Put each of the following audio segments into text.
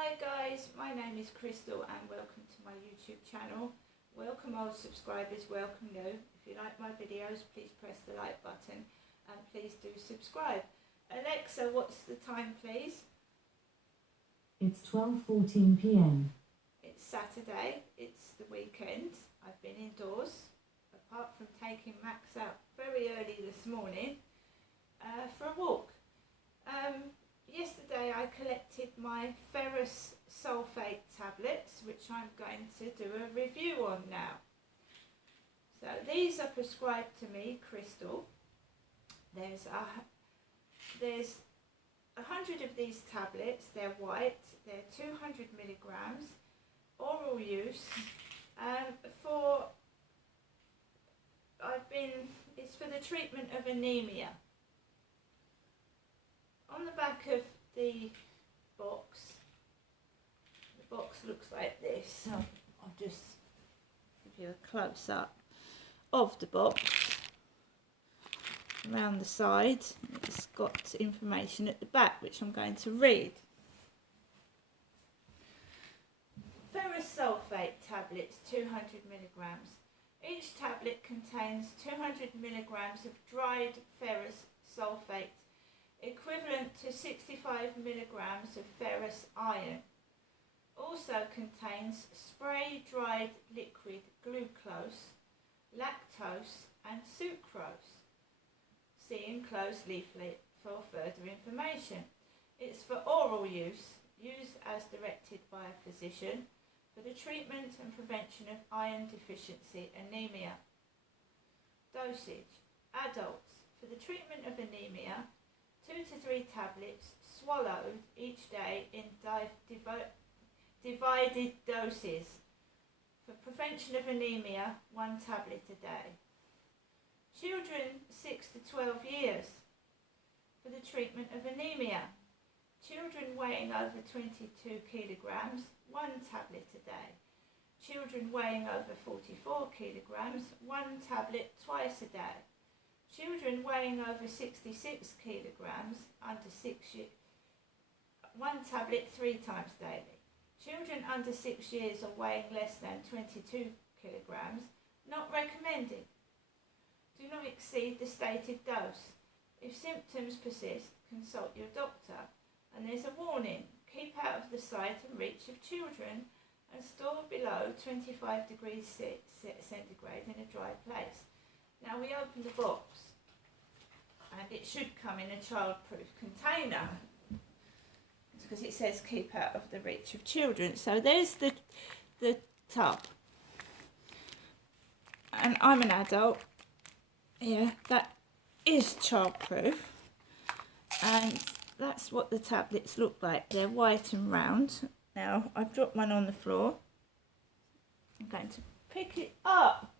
Hi guys, my name is Crystal and welcome to my YouTube channel. Welcome old subscribers, welcome new. If you like my videos, please press the like button and please do subscribe. Alexa, what's the time please? It's 12:14 p.m. It's Saturday, it's the weekend. I've been indoors, apart from taking Max out very early this morning for a walk. Yesterday I collected my Ferrous sulphate tablets, which I'm going to do a review on now. So these are prescribed to me, Crystal. There's 100 of these tablets. They're white. They're 200 milligrams, oral use. It's for the treatment of anemia. On the back of the box looks like this. So I'll just give you a close up of the box. Around the side, it's got information at the back, which I'm going to read. Ferrous sulphate tablets, 200 milligrams. Each tablet contains 200 milligrams of dried ferrous sulphate, equivalent to 65 milligrams of ferrous iron. Also contains spray dried liquid glucose, lactose and sucrose. See enclosed leaflet for further information. It's for oral use, used as directed by a physician for the treatment and prevention of iron deficiency anemia. Dosage: adults, for the treatment of anemia, 2 to 3 tablets swallowed each day in divided doses. For prevention of anemia, 1 tablet a day. Children 6 to 12 years, for the treatment of anemia. Children weighing over 22 kilograms, 1 tablet a day. Children weighing over 44 kilograms, 1 tablet twice a day. Children weighing over 66 kilograms, under 6 years, 1 tablet 3 times daily. Children under 6 years or weighing less than 22 kilograms, not recommended. Do not exceed the stated dose. If symptoms persist, consult your doctor. And there's a warning: keep out of the sight and reach of children and store below 25 degrees centigrade in a dry place. Now we open the box and it should come in a child-proof container because it says keep out of the reach of children. So there's the tub, and I'm an adult. Yeah, that is child-proof, and that's what the tablets look like. They're white and round. Now I've dropped one on the floor. I'm going to pick it up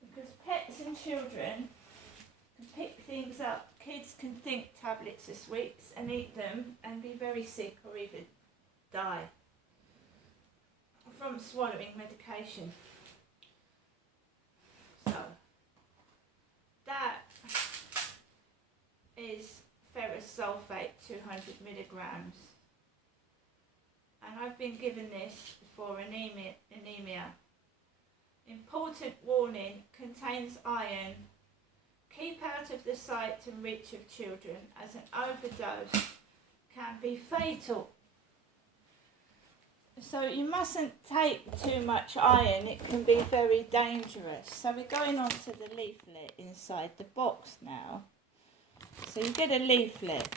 because pets and children can pick things up. Kids can think tablets are sweets and eat them and be very sick or even die from swallowing medication. So that is ferrous sulphate, 200 milligrams. And I've been given this for anemia. Important warning: contains iron. Keep out of the sight and reach of children, as an overdose can be fatal. So you mustn't take too much iron, it can be very dangerous. So we're going on to the leaflet inside the box now. So you get a leaflet.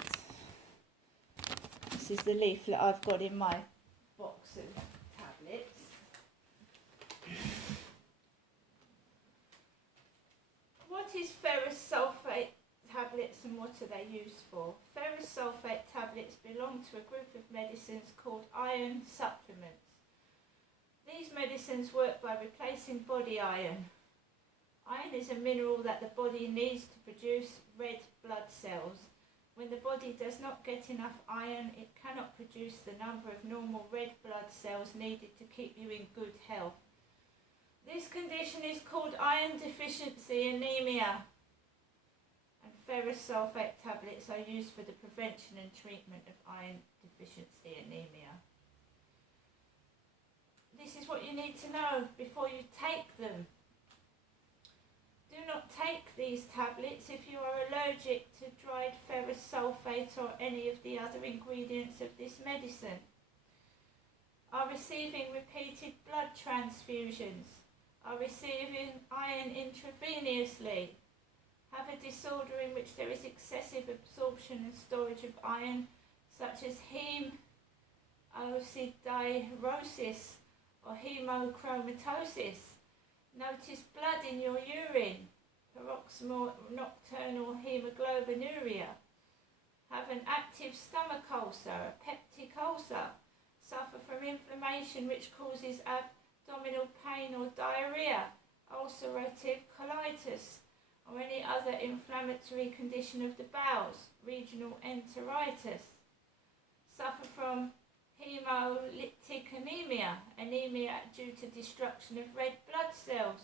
This is the leaflet I've got in my box of tablets. What is ferrous sulphate tablets and what are they used for? Ferrous sulphate tablets belong to a group of medicines called iron supplements. These medicines work by replacing body iron. Iron is a mineral that the body needs to produce red blood cells. When the body does not get enough iron, it cannot produce the number of normal red blood cells needed to keep you in good health. This condition is called iron deficiency anemia. And ferrous sulphate tablets are used for the prevention and treatment of iron deficiency anemia. This is what you need to know before you take them. Do not take these tablets if you are allergic to dried ferrous sulphate or any of the other ingredients of this medicine. Are receiving repeated blood transfusions. Are receiving iron intravenously. Have a disorder in which there is excessive absorption and storage of iron, such as hemosiderosis or hemochromatosis. Notice blood in your urine, paroxysmal nocturnal hemoglobinuria. Have an active stomach ulcer, a peptic ulcer. Suffer from inflammation which causes abdominal pain or diarrhea, ulcerative colitis, or any other inflammatory condition of the bowels, regional enteritis. Suffer from hemolytic anemia, anemia due to destruction of red blood cells,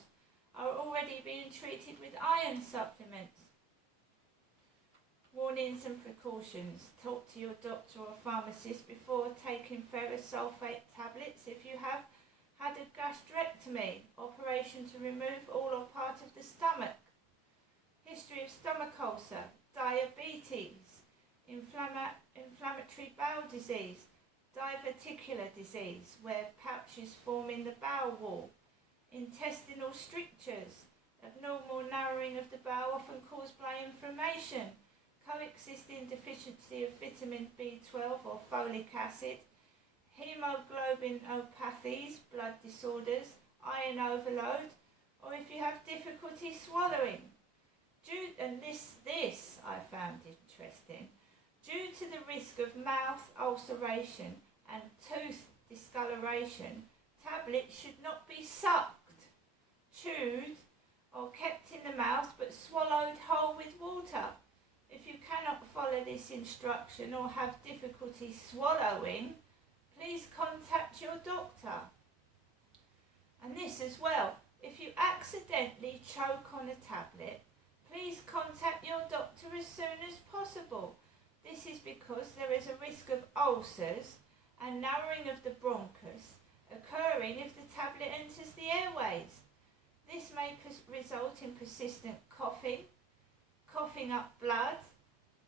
are already being treated with iron supplements. Warnings and precautions. Talk to your doctor or pharmacist before taking ferrous sulphate tablets if you have had a gastrectomy, operation to remove all or part of the stomach. History of stomach ulcer, diabetes, inflammatory bowel disease, diverticular disease, where pouches form in the bowel wall, intestinal strictures, abnormal narrowing of the bowel often caused by inflammation, coexisting deficiency of vitamin B12 or folic acid, hemoglobinopathies, blood disorders, iron overload, or if you have difficulty swallowing. This I found interesting. Due to the risk of mouth ulceration and tooth discoloration, tablets should not be sucked, chewed, or kept in the mouth but swallowed whole with water. If you cannot follow this instruction or have difficulty swallowing, please contact your doctor. And this as well, if you accidentally choke on a tablet, please contact your doctor as soon as possible. This is because there is a risk of ulcers and narrowing of the bronchus occurring if the tablet enters the airways. This may result in persistent coughing, coughing up blood,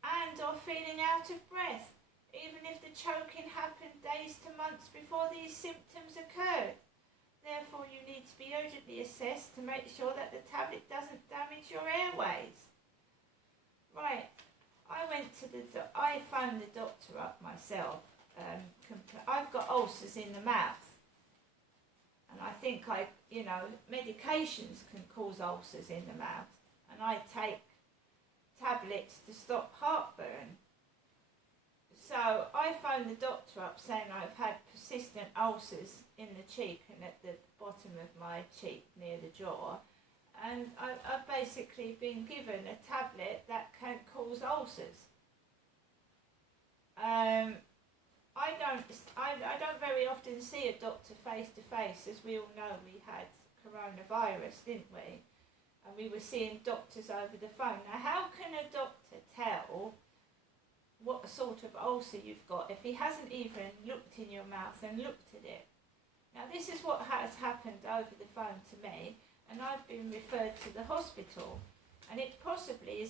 and or feeling out of breath, even if the choking happened days to months before these symptoms occurred. Therefore, you need to be urgently assessed to make sure that the tablet doesn't damage your airways. Right, I phoned the doctor up myself. I've got ulcers in the mouth, and I think medications can cause ulcers in the mouth, and I take tablets to stop heartburn. So I phoned the doctor up saying I've had persistent ulcers in the cheek and at the bottom of my cheek near the jaw, and I've basically been given a tablet that can cause ulcers. I don't very often see a doctor face to face, as we all know we had coronavirus, didn't we? And we were seeing doctors over the phone. Now, how can a doctor tell what sort of ulcer you've got if he hasn't even looked in your mouth and looked at it? Now, this is what has happened over the phone to me, and I've been referred to the hospital, and it possibly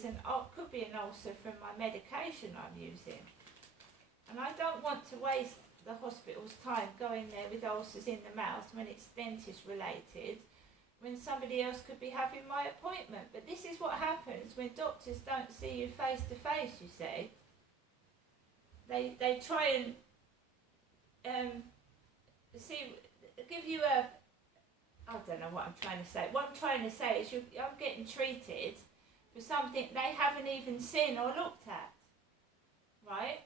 could be an ulcer from my medication I'm using. And I don't want to waste the hospital's time going there with ulcers in the mouth when it's dentist related, when somebody else could be having my appointment. But this is what happens when doctors don't see you face to face, you see. They try and give you I don't know what I'm trying to say. What I'm trying to say is I'm getting treated for something they haven't even seen or looked at, right?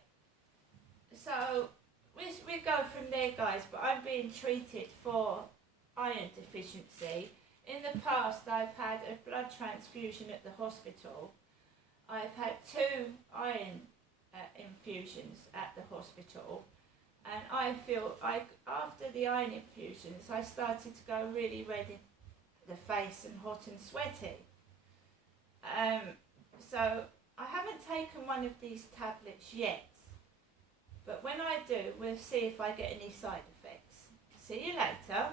So we go from there, guys, but I'm being treated for iron deficiency. In the past, I've had a blood transfusion at the hospital. I've had 2 iron infusions at the hospital, and I feel after the iron infusions I started to go really red in the face and hot and sweaty. So one of these tablets yet, but when I do, we'll see if I get any side effects. See you later.